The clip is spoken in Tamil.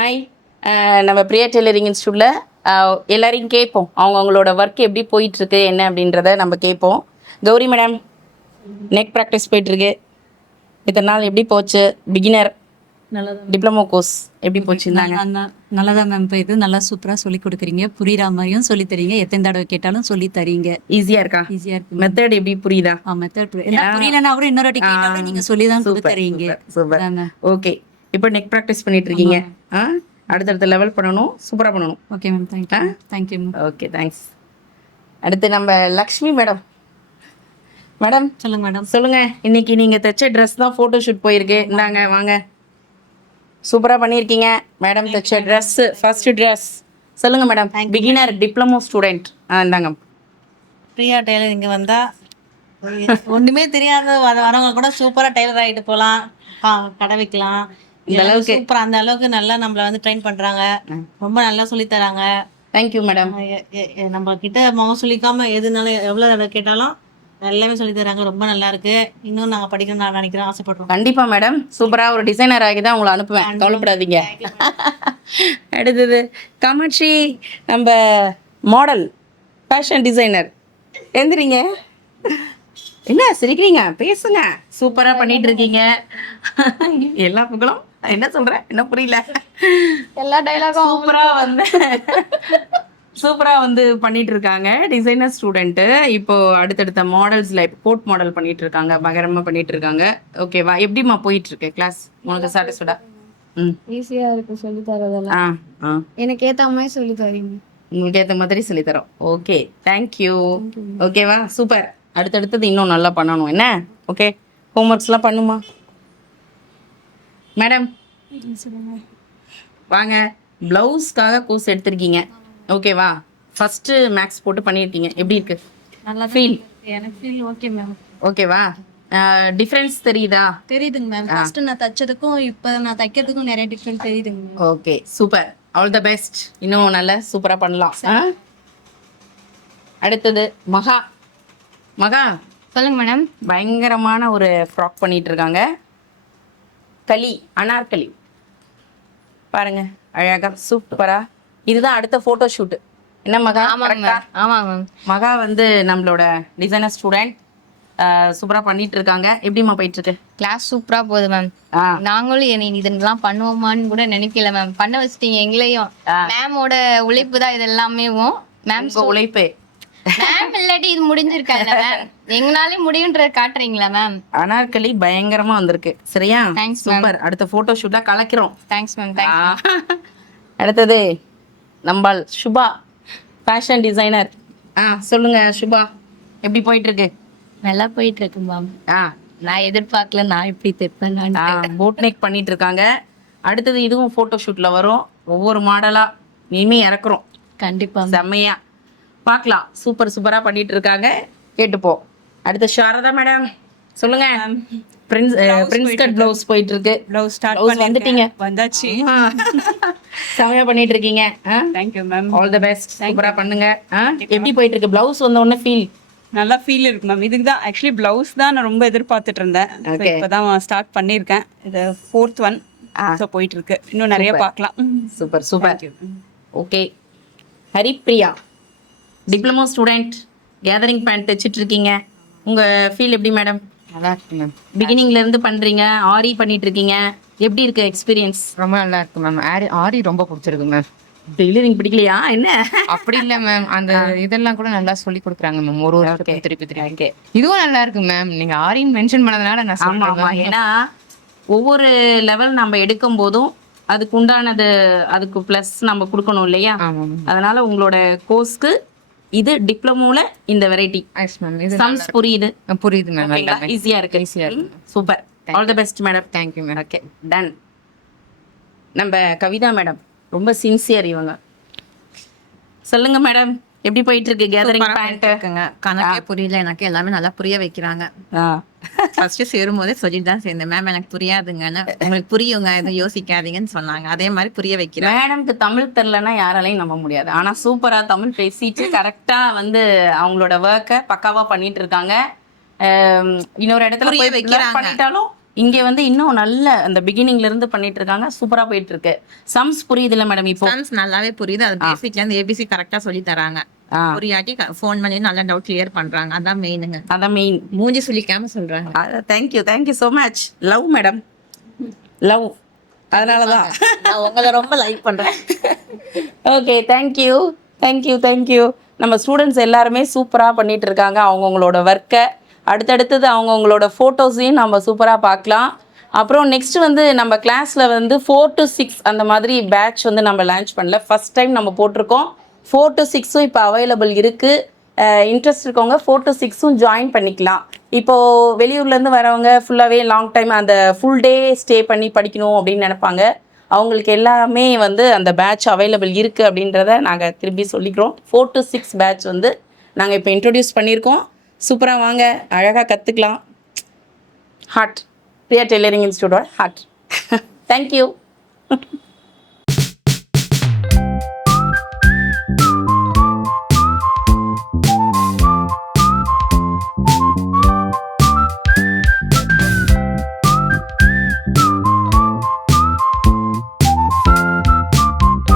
ஹாய். நம்ம பிரியா டெய்லரிங் இன்ஸ்டியூட்டில் எல்லாரையும் கேட்போம், அவங்களோட ஒர்க் எப்படி போயிட்டுருக்கு என்ன அப்படின்றத நம்ம கேட்போம். கௌரி மேடம், நெக் ப்ராக்டிஸ் போயிட்டுருக்கு. இத்தனை நாள் எப்படி போச்சு? பிகினர் டிப்ளமோ கோர்ஸ் எப்படி போச்சுருந்தாங்க? நல்லா தான் மேம் போயிது. நல்லா சூப்பராக சொல்லி கொடுக்குறீங்க, புரியுற மாதிரியும் சொல்லி தரீங்க, எத்தனை தடவை கேட்டாலும் சொல்லி தரீங்க. ஈஸியாக இருக்கா? ஈஸியாக இருக்கு. மெத்தட் எப்படி புரியுதா? மெத்தட் புரியலன்னா கூட இன்னொரு வாட்டி கேட்டாலும் நீங்கள் சொல்லி தான் கொடுத்துறீங்க. சூப்பர். ஓகே, இப்போ நெக் ப்ராக்டிஸ் பண்ணிட்டு இருக்கீங்க. அடுத்தடுத்த லெவல் பண்ணணும், சூப்பராக பண்ணணும். Okay ma'am, thank you ma'am. Okay, thanks. அடுத்து நம்ம லக்ஷ்மி மேடம். மேடம் சொல்லுங்க மேடம். சொல்லுங்க, இன்னைக்கு நீங்க தைச்ச ட்ரெஸ் தான் ஃபோட்டோ ஷூட் போயிருக்கு. இந்தாங்க வாங்க, சூப்பராக பண்ணியிருக்கீங்க. மேடம் தைச்ச ட்ரெஸ், ஃபர்ஸ்ட் ட்ரெஸ் சொல்லுங்க மேடம். Beginner diploma student. இந்தாங்க. பிரியா டெய்லர் இங்கே வந்தால் ஒன்றுமே தெரியாத வரவங்க கூட சூப்பராக டெய்லர் ஆகிட்டு போகலாம், கடை வைக்கலாம். இந்த அளவுக்கு சூப்பராக அந்த அளவுக்கு நல்லா நம்மளை வந்து ட்ரெயின் பண்ணுறாங்க, ரொம்ப நல்லா சொல்லித்தராங்க. Thank you madam. நம்ம கிட்ட முகம் சொல்லிக்காம எதுனாலும் எவ்வளோ கேட்டாலும் எல்லாமே சொல்லி தராங்க. ரொம்ப நல்லா இருக்கு. இன்னும் நாங்கள் படிக்கணும்னு நான் நினைக்கிறோம், ஆசைப்படுறோம். கண்டிப்பா மேடம், சூப்பராக ஒரு டிசைனர் ஆகி தான் உங்களை அனுப்புவேன், கவலைப்படாதீங்க. அடுத்தது காமாட்சி, நம்ம மாடல் ஃபேஷன் டிசைனர். எந்திரிங்க, என்ன சிரிக்கிறீங்க? பேசுங்க. சூப்பரா பண்ணிட்டு இருக்கீங்க. எல்லா புகழும். என்ன சொல்றேன், என்ன புரியல? எல்லா டைலாகும் சூப்பரா வந்து பண்ணிட்டு இருக்காங்க. Designer student. இப்போ அடுத்தடுத்த மாடல்ஸ்ல கோட் மாடல் பண்ணிட்டு இருக்காங்க, பகரமா பண்ணிட்டு இருக்காங்க. ஓகேவா? எப்படிமா போயிட்டு இருக்கு கிளாஸ்? உனக்கு சாட்டிஸ்ஃபைடா? ஈஸியா இருக்கு சொல்லி தரதெல்லாம். எனக்கு ஏத்த மாதிரி சொல்லி தரீங்க. உங்களுக்கு ஏத்த மாதிரி சொல்லி தரோம். Okay, thank you. ஓகேவா? சூப்பர். அடுத்தடுத்தது இன்னும் நல்லா பண்ணணும். என்ன? ஓகே, ஹோம்ஒர்க்ஸ்லாம் பண்ணுமா மேடம்? வாங்க, ப்ளவுஸ்க்காக கோர்ஸ் எடுத்திருக்கீங்க. ஓகேவா? ஃபர்ஸ்ட் மேக்ஸ் போட்டு பண்ணியிருக்கீங்க. எப்படி இருக்கு? நல்லா ஃபீல்? எனக்கு ஃபீல் ஓகே மேம். ஓகேவா? டிஃப்ரென்ஸ் தெரியுதா? தெரியுதுங்க மேம். ஃபர்ஸ்ட் நான் தைச்சதுக்கும் இப்போ நான் தைக்கிறதுக்கும் நிறைய டிஃப்ரெண்ட் தெரியுதுங்க ma'am. Okay, super. All the best. இன்னும் நல்லா சூப்பராக பண்ணலாம். அடுத்தது மகா. மகா சொல்லுங்க மேடம். பயங்கரமான ஒரு ஃப்ராக் பண்ணிட்டு இருக்காங்க. களி, அனார்கலி பாருங்க, அழகா சூப்பரா. இதுதான் அடுத்த போட்டோ ஷூட். என்ன மகா? ஆமாங்க மேம். மகா வந்து நம்மளோட டிசைனர் ஸ்டூடெண்ட். சூப்பரா பண்ணிட்டு இருக்காங்க. எப்படிமா போயிட்டு இருக்கு கிளாஸ்? சூப்பரா போகுது மேம். நாங்களும் இதெல்லாம் பண்ணுவோமான்னு கூட நினைக்கல மேம். பண்ண வச்சிட்டீங்க எங்களையும். மேமோட உழைப்பு தான் இது எல்லாமே. மேம் உழைப்பு மேம் இல்லாட்டி இது முடிஞ்சிருக்காங்க மேம். எங்களாலே முடியும்ன்ற காட்டுறீங்களா மேம்? அனார்கலி பயங்கரமா வந்திருக்கு. சரியா? Thanks super. அடுத்த போட்டோ ஷூட்டா கலக்கிறோம். Thanks ma'am. அடுத்தது நம்பால் சுபா, ஃபேஷன் டிசைனர். சொல்லுங்க சுபா, எப்படி போயிட்டு இருக்கு? நல்லா போயிட்டு இருக்கு மேம். நான் எதிர்பார்க்கல நான் இப்படி தைப்பேன். போட் நெக் பண்ணிட்டு இருக்காங்க. அடுத்தது இதுவும் போட்டோ ஷூட்ல வரும். ஒவ்வொரு மாடலா இனிமே இறக்குறோம். கண்டிப்பா செம்மையா பார்க்கலாம். சூப்பரா பண்ணிட்டு இருக்காங்க. கேட்டுப்போம். அடுத்து சாரதா மேடம், சொல்லுங்க. பிரின்ஸ் கட் ப்ளவுஸ் போயிட்டு இருக்கு. ப்ளவுஸ் ஸ்டார்ட் வந்துட்டீங்க, வந்தாச்சு. செமையா பண்ணிட்டு இருக்கீங்க. Thank you ma'am. All the best. சூப்பரா பண்ணுங்க. எப்படி போயிட்டு இருக்கு? ப்ளவுஸ் வந்த உடனே ஃபீல்? நல்லா ஃபீல் இருக்கு மேம். இதுக்கு தான் ஆக்சுவலி ப்ளவுஸ் தான் நான் ரொம்ப எதிர்பார்த்துட்டு இருந்தேன். இப்போதான் ஸ்டார்ட் பண்ணியிருக்கேன். இது 4th one. ஸோ போயிட்டு இருக்கு. இன்னும் நிறைய பார்க்கலாம். Super. Okay, Haripriya, diploma student, gathering pant தைச்சிட்டு இருக்கீங்க. உங்க ஃபீல் எப்படி மேடம்? நல்லா இருக்கு மேம். பிகினிங்ல இருந்து பண்றீங்க, ஆரி பண்ணிட்டு இருக்கீங்க. எப்படி இருக்கு எக்ஸ்பீரியன்ஸ்? ரொம்ப நல்லா இருக்கு மேம். ஆரி ரொம்ப பிடிச்சிருக்கு மேம். டெய்லரிங் பிடிக்கலையா என்ன? அப்படி இல்லை மேம், அந்த இதெல்லாம் கூட நல்லா சொல்லி கொடுக்குறாங்க மேம். ஒரு திருப்பி இதுவும் நல்லா இருக்கு மேம். நீங்க ஆரின்னு மென்ஷன் பண்ணதுனால நான் சொல்றேன். ஏன்னா ஒவ்வொரு லெவல் நம்ம எடுக்கும் போதும் அதுக்கு உண்டானது, அதுக்கு பிளஸ் நம்ம கொடுக்கணும் இல்லையா? அதனால உங்களோட கோர்ஸ்க்கு இது டிப்ளமோல இந்த வெரைட்டி சம்ஸ் புரியுது மேம். ஈஸியா இருக்கு. Super. All the best madam. Thank you ma'am. Okay, done. நம்ம கவிதா மேடம் ரொம்ப சின்சியர். இவங்க சொல்லுங்க மேடம், எப்படி போயிட்டு இருக்கு கேதரிங் பேண்ட்? கணக்கே புரியல எனக்கு. எல்லாமே நல்லா புரிய வைக்கிறாங்க. ஃபர்ஸ்ட் சேரும் போதே சொல்லிட்டு தான் சேர்ந்தேன். மேம் எனக்கு புரியாதுங்கன்னு. உங்களுக்கு புரியுங்க, எதுவும் யோசிக்காதீங்கன்னு சொன்னாங்க. அதே மாதிரி புரிய வைக்கிறேன். மேடம்க்கு தமிழ் தெரியலன்னா யாராலையும் நம்ப முடியாது. ஆனா சூப்பரா தமிழ் பேசிட்டு கரெக்டா வந்து அவங்களோட ஒர்க்கை பக்காவா பண்ணிட்டு இருக்காங்க. இன்னொரு இடத்துல போய் பண்ணிட்டாலும் இங்கே வந்து இன்னும் நல்ல அந்த பிகினிங்ல இருந்து பண்ணிட்டு இருக்காங்க, சூப்பரா போயிட்டு இருக்கு. சம்ஸ் புரியுதுல்ல மேடம் இப்போ? சம்ஸ் நல்லாவே புரியுது. அது பேசிக்ல இருந்து ஏபிசி கரெக்டா சொல்லி தராங்க. புரியாட்டி ஃபோன் பண்ணி நல்லா டவுட் கிளியர் பண்றாங்க. அதான் மெயினுங்க. அதான் மெயின். மூஞ்சி சுளிக்காம சொல்றாங்க. Thank you so much. Love madam, love. அதனால தான் நான் உங்களை ரொம்ப லைக் பண்றேன். Okay, thank you. நம்ம ஸ்டூடெண்ட்ஸ் எல்லாருமே சூப்பராக பண்ணிட்டு இருக்காங்க அவங்கவுங்களோட ஒர்க்கை. அடுத்தடுத்தது அவங்கவுங்களோட ஃபோட்டோஸையும் நம்ம சூப்பராக பார்க்கலாம். அப்புறம் நெக்ஸ்ட் வந்து நம்ம கிளாஸில் வந்து 4 to 6 அந்த மாதிரி பேட்ச் வந்து நம்ம லான்ச் பண்ணல. ஃபஸ்ட் டைம் நம்ம போட்டிருக்கோம். 4 to 6 இப்போ அவைலபிள் இருக்குது. இன்ட்ரெஸ்ட் இருக்கவங்க 4 to 6 ஜாயின் பண்ணிக்கலாம். இப்போது வெளியூர்லேருந்து வரவங்க ஃபுல்லாகவே லாங் டைம் அந்த ஃபுல் டே ஸ்டே பண்ணி படிக்கணும் அப்படின்னு நினைப்பாங்க. அவங்களுக்கு எல்லாமே வந்து அந்த பேட்ச் அவைலபிள் இருக்குது அப்படின்றத நாங்கள் திரும்பி சொல்லிக்கிறோம். 4 to 6 பேட்ச் வந்து நாங்கள் இப்போ இன்ட்ரடியூஸ் பண்ணியிருக்கோம். சூப்பராக வாங்க, அழகாக கற்றுக்கலாம். ஹார்ட் பிரியா டெய்லரிங் இன்ஸ்டியூட்டோட ஹார்ட். தேங்க்யூ.